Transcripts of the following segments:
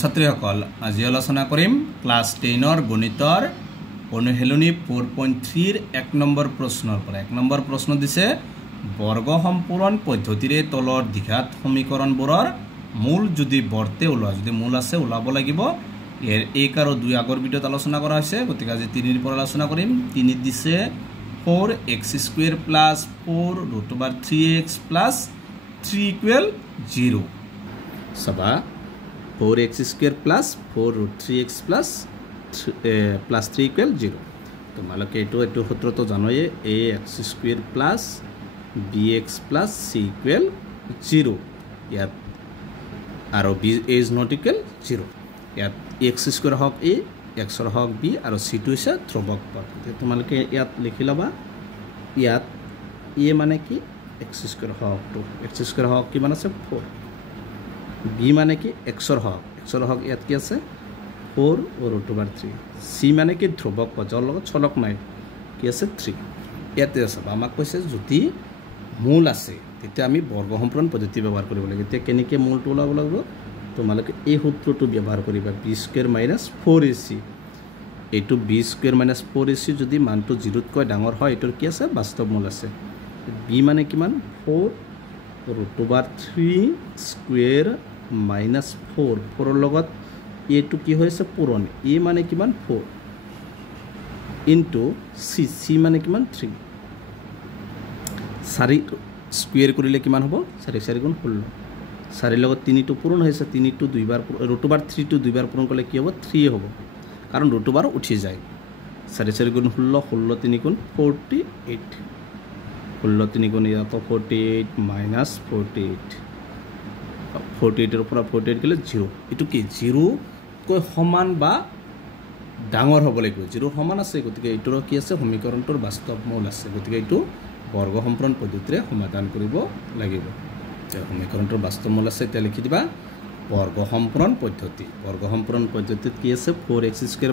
ছাত্ৰীসকল আজি আলোচনা কৰিম ক্লাছ 10ৰ গণিতৰ অনুশীলনী 4.3 ৰ 1 নম্বৰ প্ৰশ্নৰ পৰা 1 নম্বৰ প্ৰশ্ন দিছে বৰ্গ সম্পূৰণ পদ্ধতিৰে তলৰ দ্বিঘাত সমীকৰণবোৰৰ মূল যদি বৰ্তে ওলোৱা যদি মূল আছে ওলাব লাগিব এৰ 1 আৰু 2 আগৰ ভিডিওত আলোচনা কৰা হৈছে গতিকে আজি 3 ৰ পৰা আলোচনা কৰিম 3 দিছে 4x² + 4√3x + 3 = 0 সবা 4x² + 4√3x + 3 = 0 তোমালোকে এটো সূত্র তো জানোই ax² + bx + c = 0 ইয়াত আৰু b is not equal 0 ইয়াত x² Haque a x Haque b আৰু c টো হৈছে ধ্ৰুবক পদ তোমালোকে ইয়াত লিখি লবা ইয়াত a মানে কি x² হক 2 x² হক কি মানে আছে 4 b মানে কি x হক ইয়াত কি আছে 4√3 c মানে কি ধ্ৰুবক পদ যাৰ লগত চলক নাই কি আছে 3 ইয়াতে আছে আমাক কৈছে যদি মূল আছে তেতিয়া আমি বৰ্গ সম্পূৰণ পদ্ধতি ব্যৱহাৰ কৰিব লাগে তেতিয়া কেনেকৈ মূলটো ওলাব লাগিব তোমালোকে এই সূত্ৰটো ব্যৱহাৰ কৰিবা b² - 4ac এইটো b² - 4ac যদি মানটো 0 তকৈ ডাঙৰ হয় এটোৰ কি আছে বাস্তৱ মূল আছে b মানে কিমান 4√3² - 4 4ৰ লগত এটো কি হৈছে পূৰণ a মানে কিমান 4 * c মানে কিমান 3 4 স্কয়াৰ কৰিলে কিমান হ'ব 4 4 গুণ 16 4 লগত 3 টো পূৰণ হৈছে 3 টো দুইবাৰ √3 টো দুইবাৰ পূৰণ কৰিলে কি হ'ব 3 হ'ব কাৰণ √3 উঠি যায় 4 4 গুণ 16 16 3 গুণ 48 16 3 গুণ ইয়াত 48 - 48 48 এর পৰা 48 গলে 0 এটো কি 0 কৈ সমান বা ডাঙৰ হ'ব লাগিব 0 সমান আছে গতিকে এটোৰ কি আছে সমীকৰণটোৰ বাস্তৱ মূল আছে গতিকে এটো বৰ্গ সম্পূৰণ পদ্ধতিৰে সমাধান কৰিব লাগিব সমীকৰণটোৰ বাস্তৱ মূল আছে এটা লিখি দিবা বৰ্গ সম্পূৰণ পদ্ধতিত কি আছে 4x² +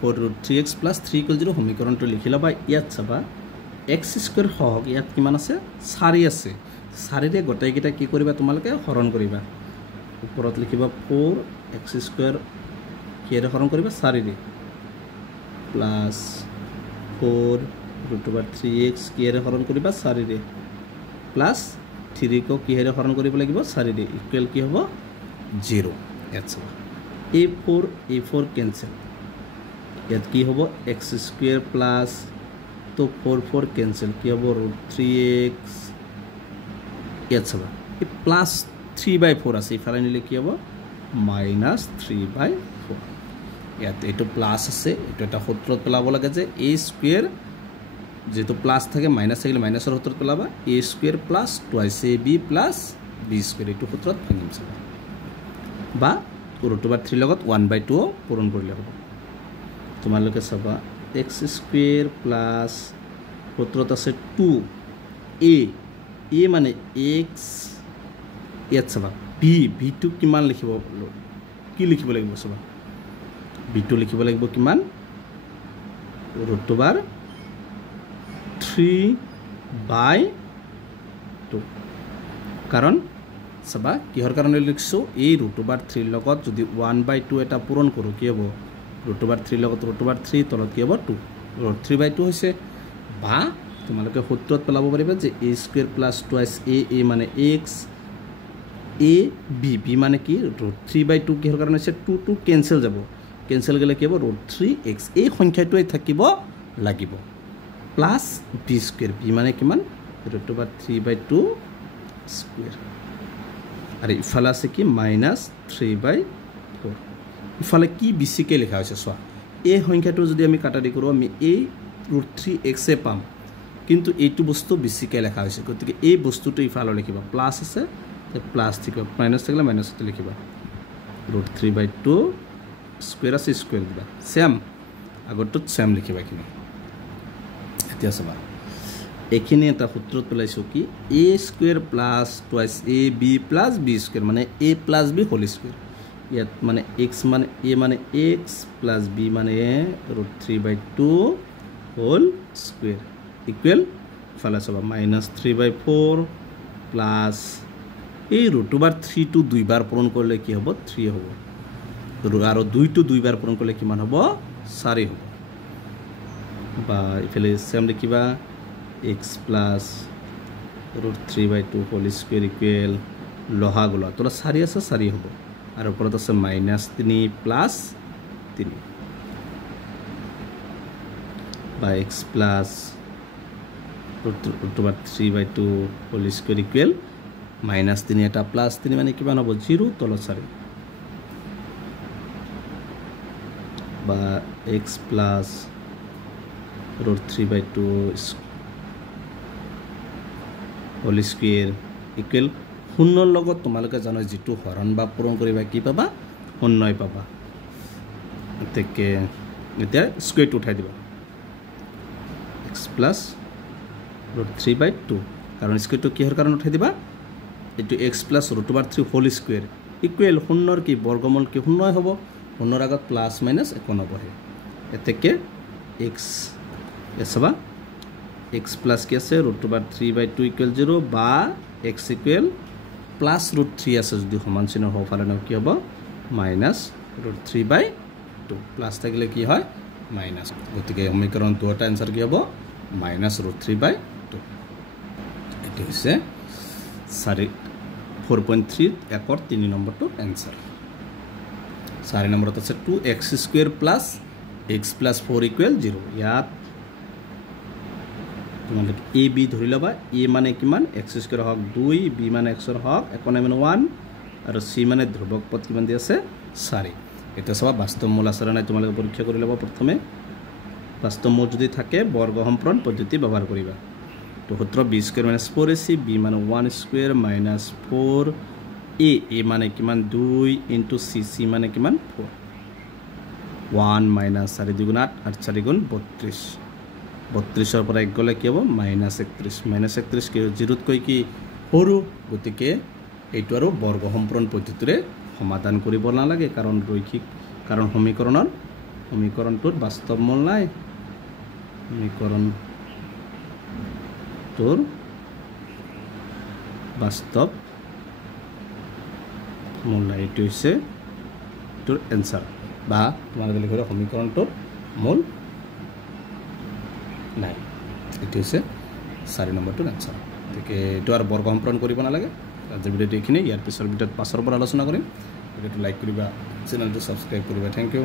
4√3x + 3 = 0 সমীকৰণটো লিখি লবা ইয়াত চাবা x² হক ইয়াত কিমান আছে 4 আছে 4 ৰে গটাই কিটা কি কৰিবা তোমালোকে হৰণ কৰিবা ওপৰত লিখিবা 4x² কিৰে হৰণ কৰিবা 4 ৰে প্লাস 4√3x কিৰে হৰণ কৰিবা 4 ৰে প্লাস 3 কো কিৰে হৰণ কৰিব লাগিব 4 ৰে ইকুৱেল কি হ'ব 0 এটস a4 কেনসেল ইয়াত কি হ'ব x² প্লাস তো 4 কেনসেল কি হ'ব √3x ইয়াত চাবা এই প্লাস 3/4 আছে ইফালে নিলে কি হ'ব -3/4 ইয়াত এটো প্লাস আছে এটো এটা সূত্ৰত পেলাব লাগে যে a² যেটো প্লাস থাকে মাইনাস থাকিলে মাইনাসৰ সূত্ৰত পেলাবা a² + 2ab + b² এটো সূত্ৰত ভাঙিম চাবা বা √3 লগত 1/2 পূৰণ কৰিলে হ'ব তোমালোকে চাবা x² প্লাস সূত্ৰত আছে 2a a মানে x ইয়াত চাবা b টো কিমান লিখিব কি লিখিব লাগিব চাবা b টো লিখিব লাগিব কিমান √3/2 কাৰণ চাবা কিহৰ কাৰণে লিখছো এই √3 লগত যদি 1/2 এটা পূৰণ কৰো কি হ'ব √3 লগত √3 তলত কি হ'ব 2 √3/2 হৈছে বা তোমালোকে সূত্ৰত পেলাব পাৰিবা যে a² + 2a মানে x a b মানে কি √3/2 কিহৰ কাৰণে আছে 2 কেনসেল যাব কেনসেল গলে কি হ'ব √3x এই সংখ্যাটোই থাকিব লাগিব প্লাস b² b মানে কিমান √3/2 স্কয়ার আৰু ইফালে আছে কি -3/4 ইফালে কি বিচিকে লেখা হৈছে চোৱা এই সংখ্যাটো যদি আমি কাটাদি কৰো আমি এই √3x এ পাম কিন্তু এইটো বস্তু বিচিকে লেখা হৈছে গতিকে এই বস্তুটো ইফালে লিখিবা প্লাস আছে প্লাস থাকিব মাইনাস থাকিলে মাইনাসতে লিখিবা √3/2 স্কয়ার আছে স্কয়ার দিবা সেম আগৰটোত সেম লিখিবা কিনে এতিয়া চাবা এখিনি এটা সূত্ৰত পেলাইছো কি a² + 2ab + b² মানে a + b হোল স্কয়ার ইয়াত মানে x মানে a মানে x + b মানে √3/2 হোল স্কয়ার ইকুৱেল ফালে চাবা -3/4 প্লাস এই √3 টো দুইবাৰ পূৰণ কৰিলে কি হ'ব 3 হ'ব আৰু 2 দুইবাৰ পূৰণ কৰিলে কিমান হ'ব 4 হ'ব বা ইফালে সেম লিখিবা x plus √3/2 whole square equal লহাগুলো তোলা 4 আছে 4 হ'ব আৰু ওপৰত আছে -3 প্লাস 3 বা x plus √3/2 whole square equal -3 এটা প্লাস 3 মানে কিমান হ'ব 0 তল 4 বা x plus √3/2 whole square equal শূন্যৰ লগত তোমালোকে জানো যেটো হৰণ বা পূৰণ কৰিবা কি পাবা শূন্যই পাবা এতেকে এতিয়া স্কয়াৰটো উঠাই দিবা x প্লাস √3/2 কাৰণ স্কয়াৰটো কিহৰ কাৰণে উঠাই দিবা এটো x plus √3 whole square equal শূন্যৰ কি বৰ্গমূল কি শূন্যই হ'ব শূন্যৰ আগত প্লাস মাইনাস একো নবহে এতেকে x এসবা x প্লাস কি আছে √3/2 ইকুয়াল 0 বা x ইকুয়াল প্লাস √3 আছে যদি সমান চিহ্ন হ'ব ফালে ন কি হ'ব -√3/2 প্লাস থাকিলে কি হয় মাইনাস গতিকে সমীকৰণ 2 টা आंसर কি হ'ব -√3/2 এটো হৈছে 4.3 একর 3 নম্বৰটো आंसर 4 নম্বৰত আছে 2x² plus x plus 4 equal 0 ইয়াত তোমালোক a b ধৰি লবা a মানে কিমান x² হক 2 b মানে x ৰ হক একনে মানে 1 আৰু c মানে ধ্ৰুবক পদ কিমান দি আছে 4 এটা সব বাস্তৱ মূল আছে নাই তোমালোকে পৰীক্ষা কৰি লবা প্ৰথমে বাস্তৱ মূল যদি থাকে বৰ্গ সম্পূৰণ পদ্ধতি ব্যৱহাৰ কৰিবা তো সূত্ৰ b² - 4ac b মানে 1² - 4 a মানে কিমান 2 * c মানে কিমান 4 1 - 4 2 8 8 4 32 32 পৰা 1 গলে কি হ'ব -31 -31 কি 0 কৈ কি সৰু গতিকে এইটো আৰু বৰ্গ সম্পূৰণ পদ্ধতিৰে সমাধান কৰিব নালাগে কাৰণ ৰৈখিক কাৰণ সমীকৰণটোৰ বাস্তৱ মূল নাই সমীকৰণটোৰ বাস্তৱ মূল নাই এইটো হৈছে তোৰ आंसर বা তোমালোকে লিখিলে সমীকৰণটোৰ মূল নাই এটো হৈছে 4 নম্বৰটো आंसर গতিকে এটো আৰু বৰ্গ সম্পূৰণ কৰিব নালাগে আজি ভিডিওটো এখিনি ইয়াৰ পিছৰ ভিডিওত 5 পৰা আলোচনা কৰিম ভিডিওটো লাইক কৰিবা চেনেলটো সাবস্ক্ৰাইব কৰিবা থ্যাংক ইউ